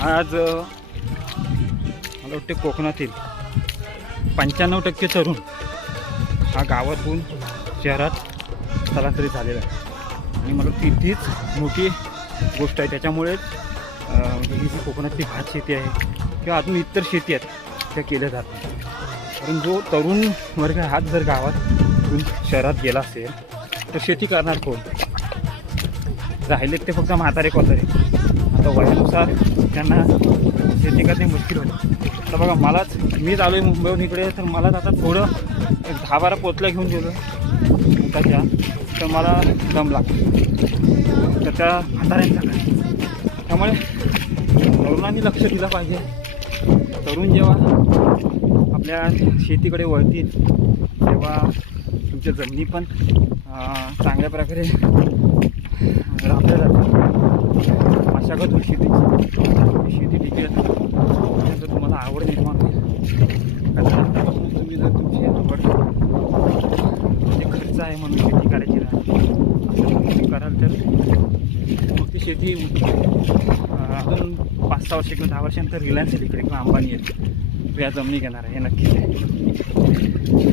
आज मला वाटते कोकणातील 95% तरुण हा गावातून शहरात स्थलांतरित झालेला आहे आणि मला तिथेच मोठी गोष्ट आहे. त्याच्यामुळेच ही जी कोकणातली भात शेती आहे किंवा अजून इतर शेती आहेत त्या केल्या जात नाही. कारण जो तरुण वर्ग हाच जर गावातून शहरात गेला असेल तर शेती करणार कोण? राहिलेत ते फक्त म्हातारे कोतारे. आता वयानुसार त्यांना शेती करणे मुश्किल होतं. तर बघा मलाच मीच आलो आहे मुंबईहून इकडे, तर मलाच आता थोडं 10-12 पोतल्या घेऊन गेलो त्याच्या, तर मला दम लागतो. तर त्या म्हाताऱ्यांचा काय? त्यामुळे तरुणांनी लक्ष दिलं पाहिजे. तरुण जेव्हा आपल्या शेतीकडे वळतील तेव्हा तुमच्या जमिनी पण चांगल्या प्रकारे राबल्या जातात. मशागत होईल शेतीची, शेती टिकेल त्यानंतर तुम्हाला आवड निर्माण होईल. कारण आतापासून तुम्ही जर तुमची आवड म्हणजे खर्च आहे म्हणून शेती करायची नाही कराल तर मग ती शेती अजून 5-6 वर्ष किंवा 10 वर्षानंतर रिलायन्स येईल इकडे किंवा अंबानी येईल या जमिनी घेणार आहे, हे नक्कीच आहे.